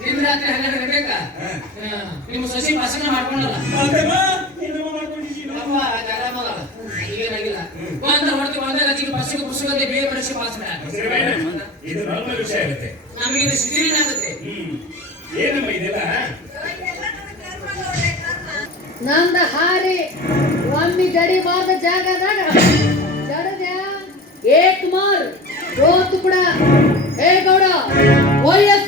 ನಿನ್ನ ರಾತ್ರಿ ಹನ್ನೆರಡು ಗಂಟೆಗ ನಿಮ್ಮ ಸಸಿ ಭಾಷಣ ಮಾಡ್ಕೊಂಡಲ್ಲ? ಒಂದ ಹೊಡ್ತಿ ಒಂದೇ ರಚಿಗೆ ಬಸ್ಸಿಗೆ ಪುಸ್ತಕದ ಬೇಗ ಬಡಿಸಿ ಬೇಡ. ಇದು ನಾರ್ಮಲ್ ವಿಷಯ ಆಗುತ್ತೆ. ನಮಗೆ ಇದು ಆಗುತ್ತೆ. ಏನಮ್ಮ ಇದೆಲ್ಲ? ನಂದ ಹಾರಿ ಒಮ್ಮಿ ಗಡಿ ಮಾರ್ದ ಜಾಗದಾಗ ಜಡದ ಏಕ್ ಮಾರ್ ರೋತ್ ಕೂಡ ಹೇ ಗೌಡ ಗೌಡಪ್ಪ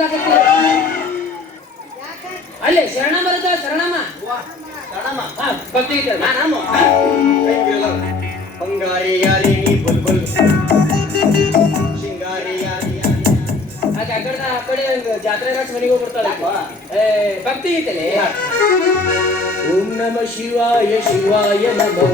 ಆಗತ್ತೆ ಅಲ್ಲೇ ಶರಣ ಬರುತ್ತ? ಶರಣಮ್ಮ? ಭಕ್ತಿ? ಬಂಗಾರಿ ಯಾರಿ ಬುಲ್ಬುಲ್. ಶಿಂಗಾರಿ ಯಾರಿ ಆಕೆ ಆ ಕಡೆ ಆ ಕಡೆ ಜಾತ್ರೆ ಮನೆಗೆ ಹೋಗಿ ಬರ್ತಾಳೆ ಏ ಭಕ್ತಿ ಇದೆ ಓಂ ನಮ ಶಿವಾಯ ಶಿವಾಯ ನಮೋ.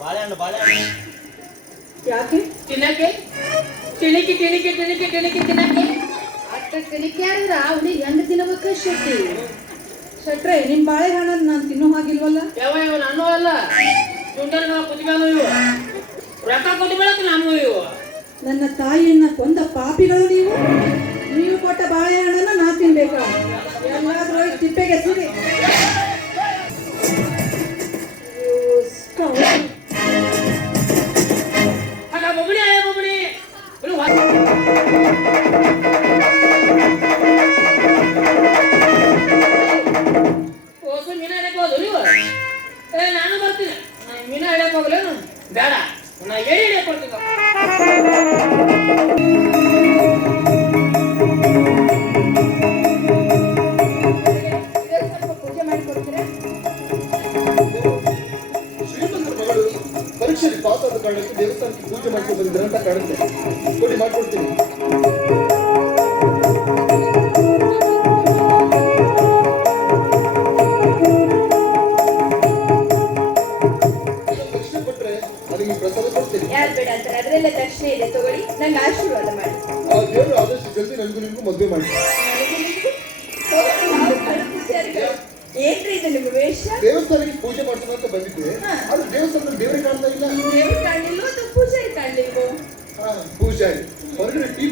ಬಾಳೆಹಣ್ಣು ಬಾಳೆಹಣ್ಣು. ಯಾಕೆ? ತಿನ್ನಕ್ಕೆ? ತಿಣಿಕೆ ತಿಣಿಕಿ ತಿಣಿಕಿ ತಿಣಿಕಿ ತಿನ್ನಕ್ಕೆ. ಅಟ್ಟ ಕಲಿಕ್ಯಾರ ಅವನಿಗೆ ಹೆಂಗ್ ತಿನ್ನಬೇಕ ಶಕ್ತಿ ಶೆಟ್ರೆ ನಿಮ್ ಬಾಳೆಹಣ್ಣನ್ನು ನಾನು ತಿನ್ನೋ ಹಾಗಿಲ್ವಲ್ಲ? ಯಾವ ಇವ ನಾನು ಅಲ್ಲ. ಚುಂಟನ ನಾವು ಕುದಿಗಾನು ಇವು ರೊಕ್ಕ ಕುದಿ ಬೆಳಕು ನಾನು ಇವು ನನ್ನ ತಾಯಿಯನ್ನ ಕೊಂದ ಪಾಪಿಗಳು ನೀವು? ನೀವು ಕೊಟ್ಟ ಬಾಳೆಹಣ್ಣನ್ನು ನಾ ತಿನ್ಬೇಕಾ? ಎಲ್ಲಾದ್ರೂ ತಿಪ್ಪೆಗೆ ಸುರಿ. ನಾನು ಬರ್ತೀನಿ. ಮೀನ ಹಿಡಿಯಕ್ಕೆ ಹೋಗ್ಲೇನು ಬೇಡ. ನಾ ಹೇಳಿ ಹಿಡಿಯಕ್ಕೆ ಬರ್ತೀನಿ. ಪರೀಕ್ಷೆಯಲ್ಲಿ ಕಾಣಕ್ಕೆ ಕಾರಣಕ್ಕೆ ದೇವಸ್ಥಾನಕ್ಕೆ ಪೂಜೆ ಮಾಡ್ಕೊಂಡು ಬಂದಿದ್ದಾರೆ ಅಂತ ಕಾಣುತ್ತೆ. ಕೊಡಿ ಮಾಡ್ಕೊಡ್ತೀನಿ. ಅದರೆಲ್ಲ ದರ್ಶನ ಇದೆ ತಗೊಳ್ಳಿ. ನಂಗೆ ಆಶೀರ್ವಾದ ಮಾಡಿ. ಆ ದೇವರು ಆದಷ್ಟು ಜಲ್ದಿ ನನಗೂ ನಿಮಗೂ ಮದುವೆ ಮಾಡಿ. ಏನ್ರಿ ಇದು ನಿಮ್ಮ ವೇಷ ದೇವಸ್ಥಾನಕ್ಕೆ ಪೂಜೆ ಮಾಡ್ತಾನ ಅಂತ ಬಂದಿದ್ದೆ. ಅದು ದೇವಸ್ಥಾನದಲ್ಲಿ ದೇವರೇ ಕಾಣ್ತಾ ಇಲ್ಲ. ದೇವ್ರು ಕಾಣಲಿಲ್ವೋ ಅಥವಾ ಪೂಜಾರಿ ಕಾಣಲಿಲ್ವೋ? ಹಾ, ಪೂಜಾರಿ. ಹೊರಗಡೆ ಟೀ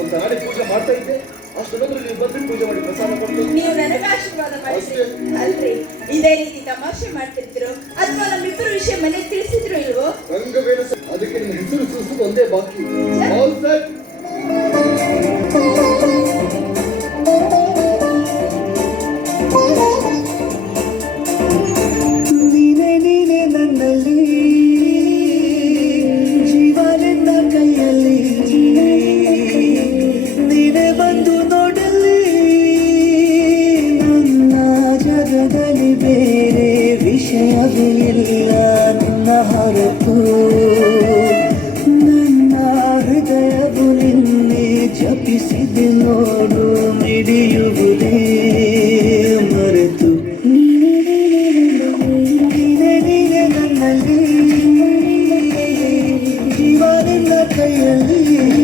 ಅಂತ ನಾಳೆ ಪೂಜೆ ಮಾಡ್ತಾ ಇದ್ದೆ. ಅಷ್ಟೊಂದ್ರೆ ನೀವು ಪೂಜೆ ಮಾಡಿ ಪ್ರಸಾದ ಕೊಟ್ಟು ನೀವು ನನಗೆ ಆಶೀರ್ವಾದ ಮಾಡಿದ್ರಿ ಅಲ್ರಿ. ಇದೇ ರೀತಿ ತಮಾಷೆ ಮಾಡ್ತಿರ್ತಿರೋ ಅಥವಾ ನಮ್ಮಿಬ್ಬರು ವಿಷಯ ಮನೆಗೆ ತಿಳಿಸಿದ್ರು ಇಲ್ವೋ? ರಂಗವೇಣ ಸ- ಅದಕ್ಕೆ ಹೆಸರು ಸೂಸುದು ಒಂದೇ ಬಾಕಿ. All ನೀನೆ kayılı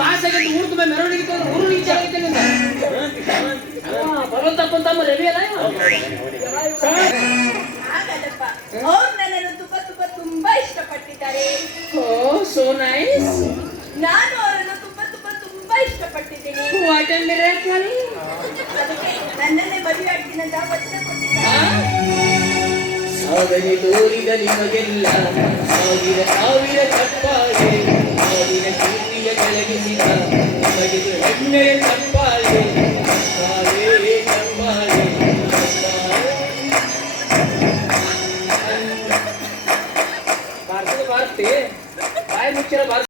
ಪಾಸ್ ಆಗಿದ್ದು ಊರ್ದು ಮೇಲೆ ಮೆರವಣಿಗೆ ತಗೊಂಡು ಊರು ವಿಚಾರ ಐತೆ ನಿಂದ ಭಗವಂತಪ್ಪ ಅಂತ ಅಮ್ಮ ನನ್ನನ್ನು ತುಂಬಾ ತುಂಬಾ ತುಂಬಾ ಓ ಸೋ ನೈಸ್ ನಾನು ಅವರನ್ನು ತುಂಬಾ ತುಂಬಾ ತುಂಬಾ ಇಷ್ಟಪಟ್ಟಿದ್ದೀನಿ. ವಾಟ್ ಅಂಡ್ ಅದಕ್ಕೆ ನಿಮಗೆಲ್ಲ. ಸಾವಿರ ಸಾವಿರ ತಪ್ಪಾಗಿದೆ விலகி நீங்கள் உலகில் உண்மையை